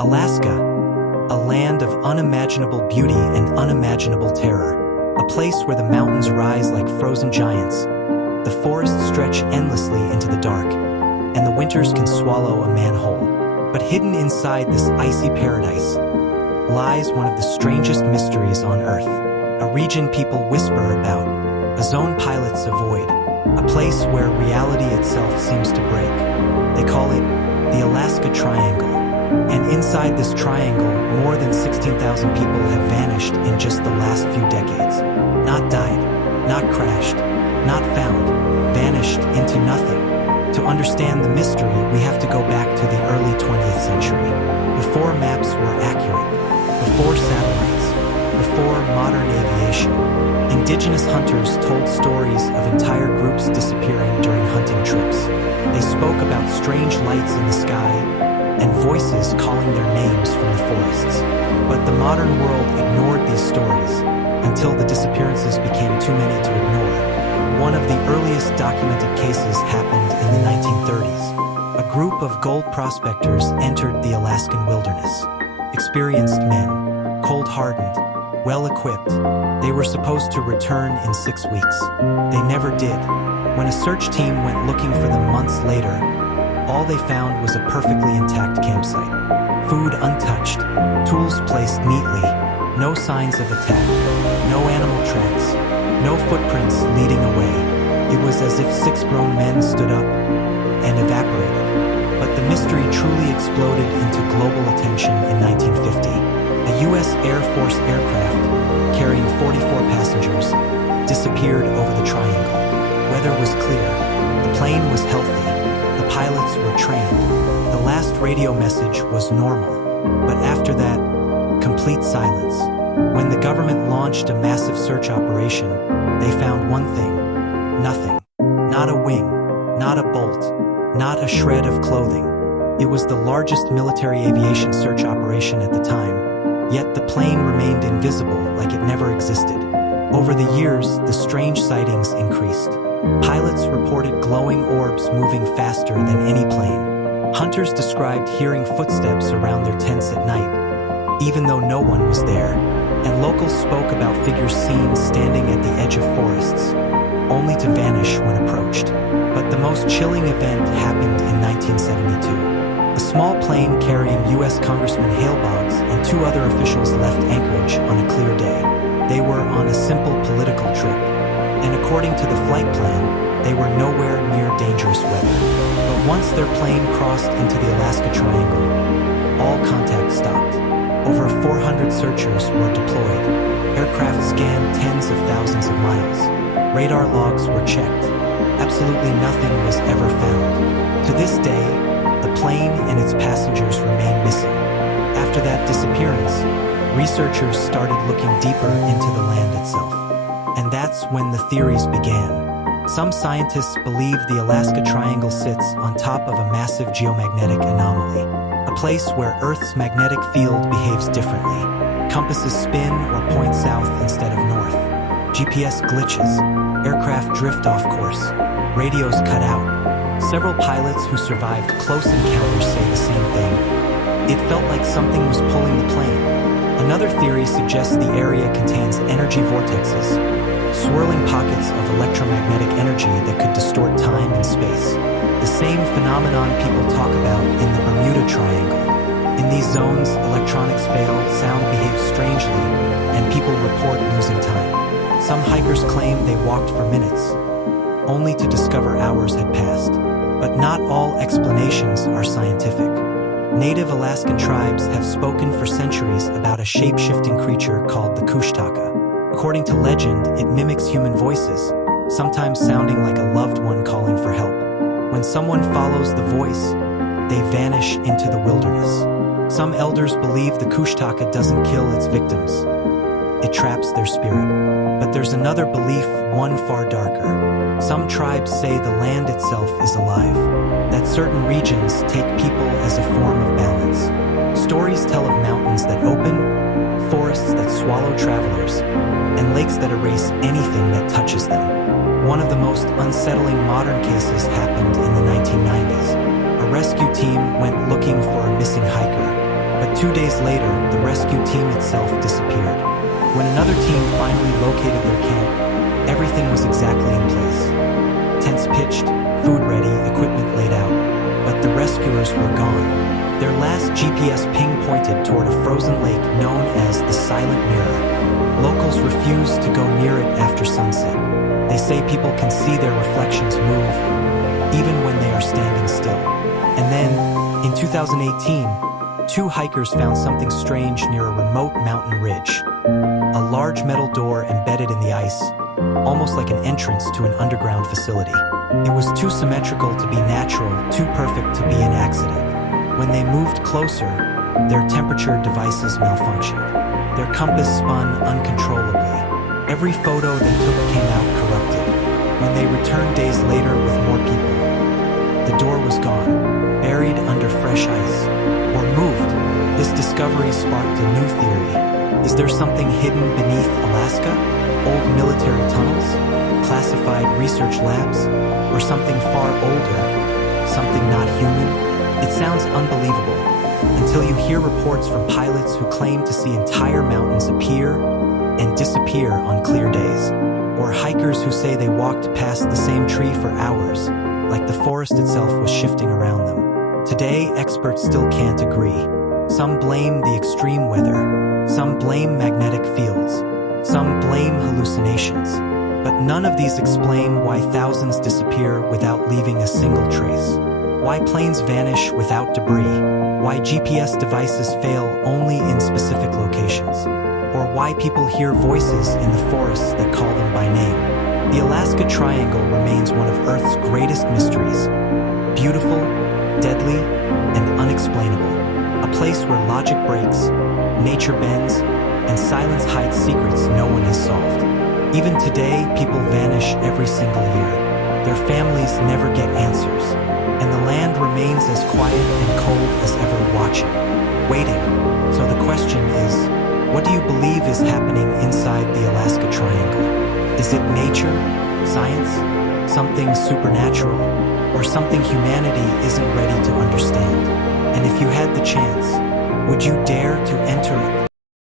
Alaska, a land of unimaginable beauty and unimaginable terror, a place where the mountains rise like frozen giants, the forests stretch endlessly into the dark, and the winters can swallow a man whole. But hidden inside this icy paradise lies one of the strangest mysteries on Earth, a region people whisper about, a zone pilots avoid, a place where reality itself seems to break. They call it the Alaska Triangle. And inside this triangle, more than 16,000 people have vanished in just the last few decades. Not died, not crashed, not found, vanished into nothing. To understand the mystery, we have to go back to the early 20th century, before maps were accurate, before satellites, before modern aviation. Indigenous hunters told stories of entire groups disappearing during hunting trips. They spoke about strange lights in the sky and voices calling their names from the forests. But the modern world ignored these stories until the disappearances became too many to ignore. One of the earliest documented cases happened in the 1930s. A group of gold prospectors entered the Alaskan wilderness. Experienced men, cold-hardened, well-equipped. They were supposed to return in 6 weeks. They never did. When a search team went looking for them months later, all they found was a perfectly intact campsite. Food untouched, tools placed neatly, no signs of attack, no animal tracks, no footprints leading away. It was as if 6 grown men stood up and evaporated. But the mystery truly exploded into global attention in 1950. A U.S. Air Force aircraft, carrying 44 passengers, disappeared over the triangle. Weather was clear, the plane was healthy, the pilots were trained. The last radio message was normal, but after that, complete silence. When the government launched a massive search operation, they found one thing: nothing. Not a wing, not a bolt, not a shred of clothing. It was the largest military aviation search operation at the time, yet the plane remained invisible like it never existed. Over the years, the strange sightings increased. Pilots reported glowing orbs moving faster than any plane. Hunters described hearing footsteps around their tents at night, even though no one was there. And locals spoke about figures seen standing at the edge of forests, only to vanish when approached. But the most chilling event happened in 1972. A small plane carrying U.S. Congressman Hale Boggs and 2 other officials left Anchorage on a clear day. They were on a simple political trip, and according to the flight plan, they were nowhere near dangerous weather. But once their plane crossed into the Alaska Triangle, all contact stopped. Over 400 searchers were deployed. Aircraft scanned tens of thousands of miles. Radar logs were checked. Absolutely nothing was ever found. To this day, the plane and its passengers remain missing. After that disappearance, researchers started looking deeper into the land itself. And that's when the theories began. Some scientists believe the Alaska Triangle sits on top of a massive geomagnetic anomaly, a place where Earth's magnetic field behaves differently. Compasses spin or point south instead of north. GPS glitches. Aircraft drift off course. Radios cut out. Several pilots who survived close encounters say the same thing. It felt like something was pulling the plane. Another theory suggests the area contains energy vortexes, swirling pockets of electromagnetic energy that could distort time and space. The same phenomenon people talk about in the Bermuda Triangle. In these zones, electronics fail, sound behaves strangely, and people report losing time. Some hikers claim they walked for minutes, only to discover hours had passed. But not all explanations are scientific. Native Alaskan tribes have spoken for centuries about a shape-shifting creature called the Kushtaka. According to legend, it mimics human voices, sometimes sounding like a loved one calling for help. When someone follows the voice, they vanish into the wilderness. Some elders believe the Kushtaka doesn't kill its victims. It traps their spirit. But there's another belief, one far darker. Some tribes say the land itself is alive, that certain regions take people as a form of balance. Stories tell of mountains that open, forests that swallow travelers, and lakes that erase anything that touches them. One of the most unsettling modern cases happened in the 1990s. A rescue team went looking for a missing hiker. But 2 days later, the rescue team itself disappeared. When another team finally located their camp, everything was exactly in place. Tents pitched, food ready, equipment laid out. But the rescuers were gone. Their last GPS ping pointed toward a frozen lake known as the Silent Mirror. Locals refused to go near it after sunset. They say people can see their reflections move, even when they are standing still. And then, in 2018, 2 hikers found something strange near a remote mountain ridge. A large metal door embedded in the ice, almost like an entrance to an underground facility. It was too symmetrical to be natural, too perfect to be an accident. When they moved closer, their temperature devices malfunctioned. Their compass spun uncontrollably. Every photo they took came out corrupted. When they returned days later with more people, the door was gone, buried under fresh ice, or moved. This discovery sparked a new theory. Is there something hidden beneath Alaska? Old military tunnels? Classified research labs? Or something far older? Something not human? It sounds unbelievable, until you hear reports from pilots who claim to see entire mountains appear and disappear on clear days, or hikers who say they walked past the same tree for hours, like the forest itself was shifting around them. Today, experts still can't agree. Some blame the extreme weather, some blame magnetic fields, some blame hallucinations, but none of these explain why thousands disappear without leaving a single trace. Why planes vanish without debris, why GPS devices fail only in specific locations, or why people hear voices in the forests that call them by name. The Alaska Triangle remains one of Earth's greatest mysteries. Beautiful, deadly, and unexplainable. A place where logic breaks, nature bends, and silence hides secrets no one has solved. Even today, people vanish every single year. Their families never get answers, and the land remains as quiet and cold as ever, watching, waiting. So the question is, what do you believe is happening inside the Alaska Triangle? Is it nature, science, something supernatural, or something humanity isn't ready to understand? And if you had the chance, would you dare to enter it?